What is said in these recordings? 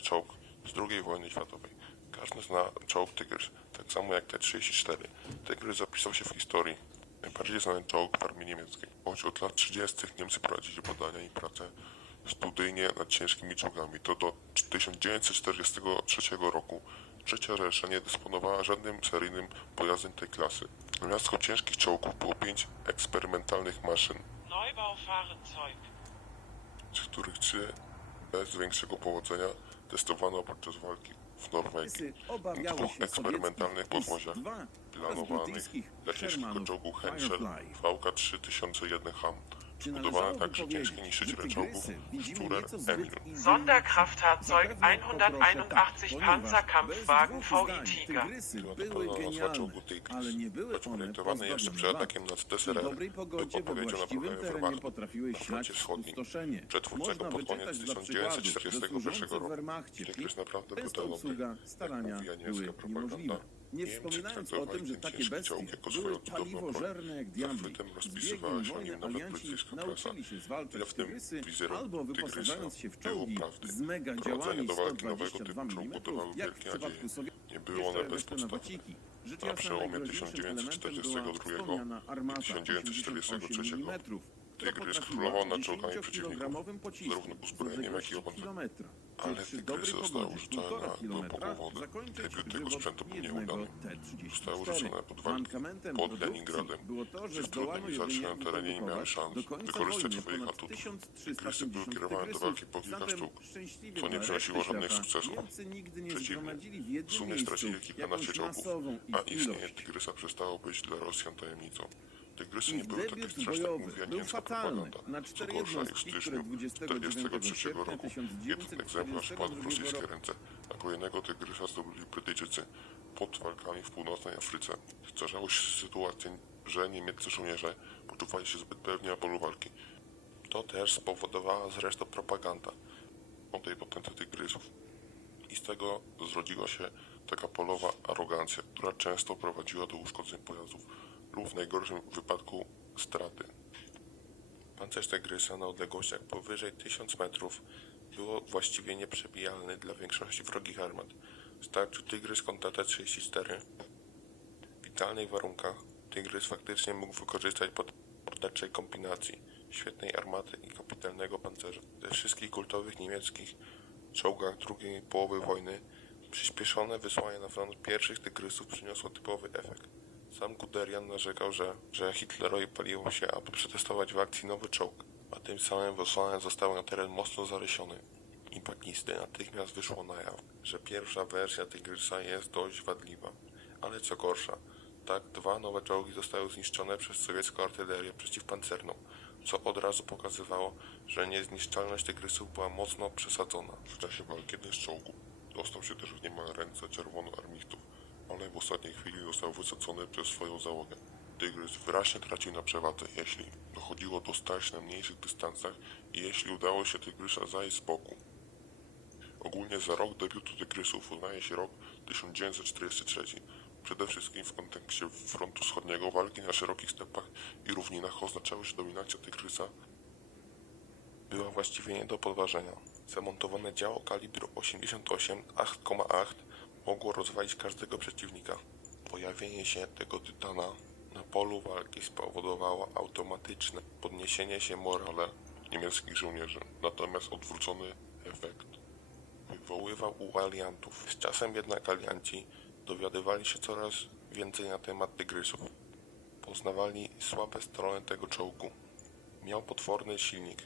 czołg z II wojny światowej. Każdy zna czołg Tygrys, tak samo jak T-34. Tygrys zapisał się w historii. Najbardziej znany czołg w armii niemieckiej. Choć od lat 30. Niemcy prowadzili badania i pracę studyjnie nad ciężkimi czołgami, to do 1943 roku Trzecia Rzesza nie dysponowała żadnym seryjnym pojazdem tej klasy. W miastku ciężkich czołgów było pięć eksperymentalnych maszyn, z których trzy bez większego powodzenia testowano podczas walki w Norwegii. Obawiały Dwóch eksperymentalnych sowieckich podwoziach IS-2 oraz planowanych dla ciężkiego czołgu Henschel Firefly. VK-3001 Ham. Należałoby także ciężkie niszczyciele czołgów Sturer Emil. indywidualnie? Sonderkraftfahrzeug Zapewne poproszę 181 tak, ponieważ Panzerkampfwagen VI Tiger. Pełna nazwa genialne, czołgu Tigris, choć projektowany jeszcze przed atakiem dobrej pogodzie we odpowiedzią na problemy potrafiły na froncie wschodnim. Przetwórczego pod koniec wyczytać dla przykładu, że 1941 służące w roku. Tygrys naprawdę był starania Jak mówiła niemiecka propaganda. Nie wspominając o tym, że takie bestie były paliwożerne jak diabli. Z biegiem wojny alianci nauczyli się zwalczać tygrysy albo wyposażając się w czołgi z mega działami do walki nowego 122 typu mm, jak w przypadku. Sowietów. Nie były one bezpodstawne. Na przełomie najgroźniejszym elementem 1942 była wspomniana armata 1943 mm, Tygrys królował nad czołgami przeciwników, zarówno uzbrojeniem, jak i opancerzeniem. Ale Tygrysy zostały użyte na były pogłowone. Debiut tego sprzętu był nieudany. Zostały urządzone pod walki pod Leningradem, gdzie zdołano mi zawsze na terenie nie miały szans do wykorzystać swoich atutów. 1350 Tygrysy były kierowane do walki po kilka sztuk, co nie przynosiło żadnych sukcesów. Przeciwnie, w w sumie stracili kilkanaście czołgów, a istnienie. Tygrysa przestało być dla Rosjan tajemnicą. Tygrysy nie Ich były takie debiut straszne, jak bojowy mówiła był fatalny. propaganda. Na Co cztery gorsza, w jednostki, które styczniu 29 1943 sierpnia roku jeden egzemplarz wpadł w 1942 rosyjskie roku ręce, a kolejnego Tygrysa zdobyli Brytyjczycy pod walkami w północnej Afryce. Zdarzało się sytuacje, że niemieccy żołnierze poczuwali się zbyt pewni na polu walki. To też spowodowała zresztą propaganda o tej potędze Tygrysów. I z tego zrodziła się taka polowa arogancja, która często prowadziła do uszkodzeń pojazdów lub w najgorszym wypadku straty. Pancerz Tygrysa na odległościach powyżej 1000 metrów było właściwie nieprzebijalny dla większości wrogich armat. Starczył Tygrys kontra T-34. W idealnych warunkach Tygrys faktycznie mógł wykorzystać pod morderczej kombinacji świetnej armaty i kapitalnego pancerza. Ze wszystkich kultowych niemieckich czołgach drugiej połowy wojny przyspieszone wysłanie na front pierwszych Tygrysów przyniosło typowy efekt. Sam Guderian narzekał, że, że Hitlerowi paliło się, aby przetestować w akcji nowy czołg, a tym samym wysłane zostały na teren mocno zarysiony. Impakisty natychmiast wyszło na jaw, że pierwsza wersja Tygrysa jest dość wadliwa. Ale co gorsza, tak dwa nowe czołgi zostały zniszczone przez sowiecką artylerię przeciwpancerną, co od razu pokazywało, że niezniszczalność Tygrysów była mocno przesadzona. W czasie walki jeden z czołgów dostał się też w niemal ręce czerwonoarmistów, ale w ostatniej chwili został wysadzony przez swoją załogę. Tygrys wyraźnie tracił na przewadze, jeśli dochodziło do starć na mniejszych dystansach i jeśli udało się Tygrysa zajść z boku. Ogólnie za rok debiutu Tygrysów uznaje się rok 1943. Przede wszystkim w kontekście frontu wschodniego walki na szerokich stepach i równinach oznaczało, że dominacja Tygrysa była właściwie nie do podważenia. Zamontowane działo kalibru 88 8,8 mogło rozwalić każdego przeciwnika. Pojawienie się tego tytana na polu walki spowodowało automatyczne podniesienie się morale niemieckich żołnierzy, natomiast odwrócony efekt wywoływał u aliantów. Z czasem jednak alianci dowiadywali się coraz więcej na temat tygrysów. Poznawali słabe strony tego czołgu. Miał potworny silnik.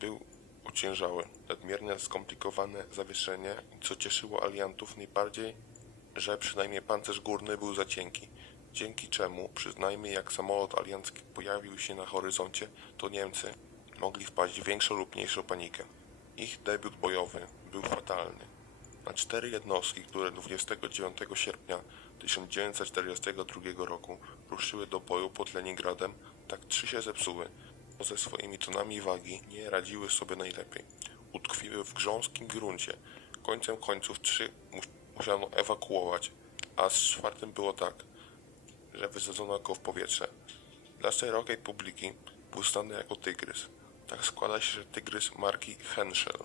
Był ociężały, nadmiernie skomplikowane zawieszenie, co cieszyło aliantów najbardziej, że przynajmniej pancerz górny był za cienki. Dzięki czemu, przyznajmy, jak samolot aliancki pojawił się na horyzoncie, to Niemcy mogli wpaść w większą lub mniejszą panikę. Ich debiut bojowy był fatalny. Na cztery jednostki, które 29 sierpnia 1942 roku ruszyły do boju pod Leningradem, tak trzy się zepsuły. Ze swoimi tonami wagi nie radziły sobie najlepiej. Utkwiły w grząskim gruncie. Końcem końców trzy mus- musiano ewakuować, a z czwartym było tak, że wysadzono go w powietrze. Dla szerokiej publiki był znany jako Tygrys. Tak składa się, że Tygrys marki Henschel.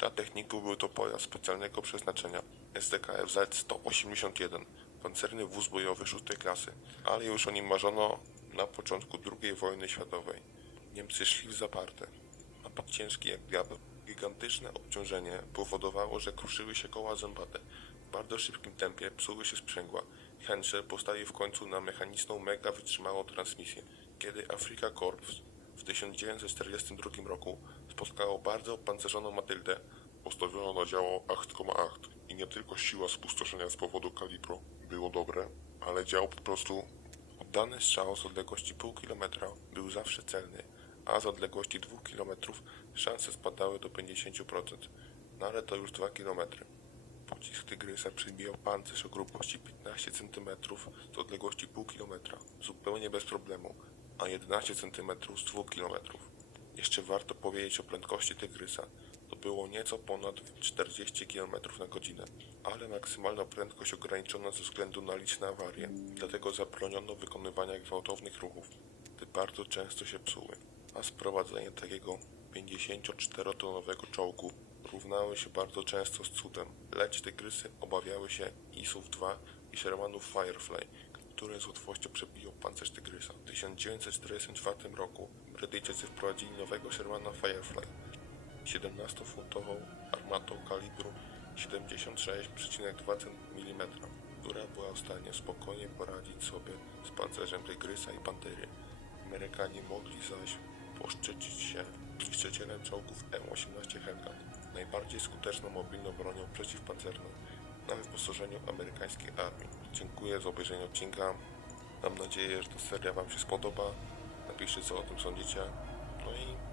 Dla techników był to pojazd specjalnego przeznaczenia SDKFZ-181, pancerny wóz bojowy szóstej klasy, ale już o nim marzono na początku II wojny światowej. Niemcy szli w zaparte. Napad ciężki jak diabeł. Gigantyczne obciążenie powodowało, że kruszyły się koła zębate. W bardzo szybkim tempie psuły się sprzęgła. Henscher postawił w końcu na mechaniczną mega wytrzymałą transmisję. Kiedy Afrika Corps w 1942 roku spotkało bardzo opancerzoną Matyldę, postawiono na działo 8,8 i nie tylko siła spustoszenia z powodu kalibru było dobre, ale dział po prostu Oddany strzał z odległości pół kilometra był zawsze celny, a z odległości dwóch kilometrów szanse spadały do 50%. No ale to już 2 kilometry. Pocisk Tygrysa przybijał pancerz o grubości 15 cm z odległości pół kilometra, zupełnie bez problemu, a 11 cm z 2 km. Jeszcze warto powiedzieć o prędkości Tygrysa. To było nieco ponad 40 km na godzinę, ale maksymalna prędkość ograniczona ze względu na liczne awarie, dlatego zabroniono wykonywania gwałtownych ruchów, gdy bardzo często się psuły, a sprowadzenie takiego 54-tonowego czołgu równały się bardzo często z cudem, lecz Tygrysy obawiały się ISów-2 i Shermanów Firefly, które z łatwością przebiją pancerz Tygrysa. W 1944 roku Brytyjczycy wprowadzili nowego Shermana Firefly, 17-funtową armatą kalibru 76,2 mm, która była w stanie spokojnie poradzić sobie z pancerzem Tygrysa i Pantery. Amerykanie mogli zaś poszczycić się niszczycielem czołgów M18 Hellcat, najbardziej skuteczną mobilną bronią przeciwpancerną na wyposażeniu amerykańskiej armii. Dziękuję za obejrzenie odcinka. Mam nadzieję, że ta seria Wam się spodoba. Napiszcie co o tym sądzicie. No i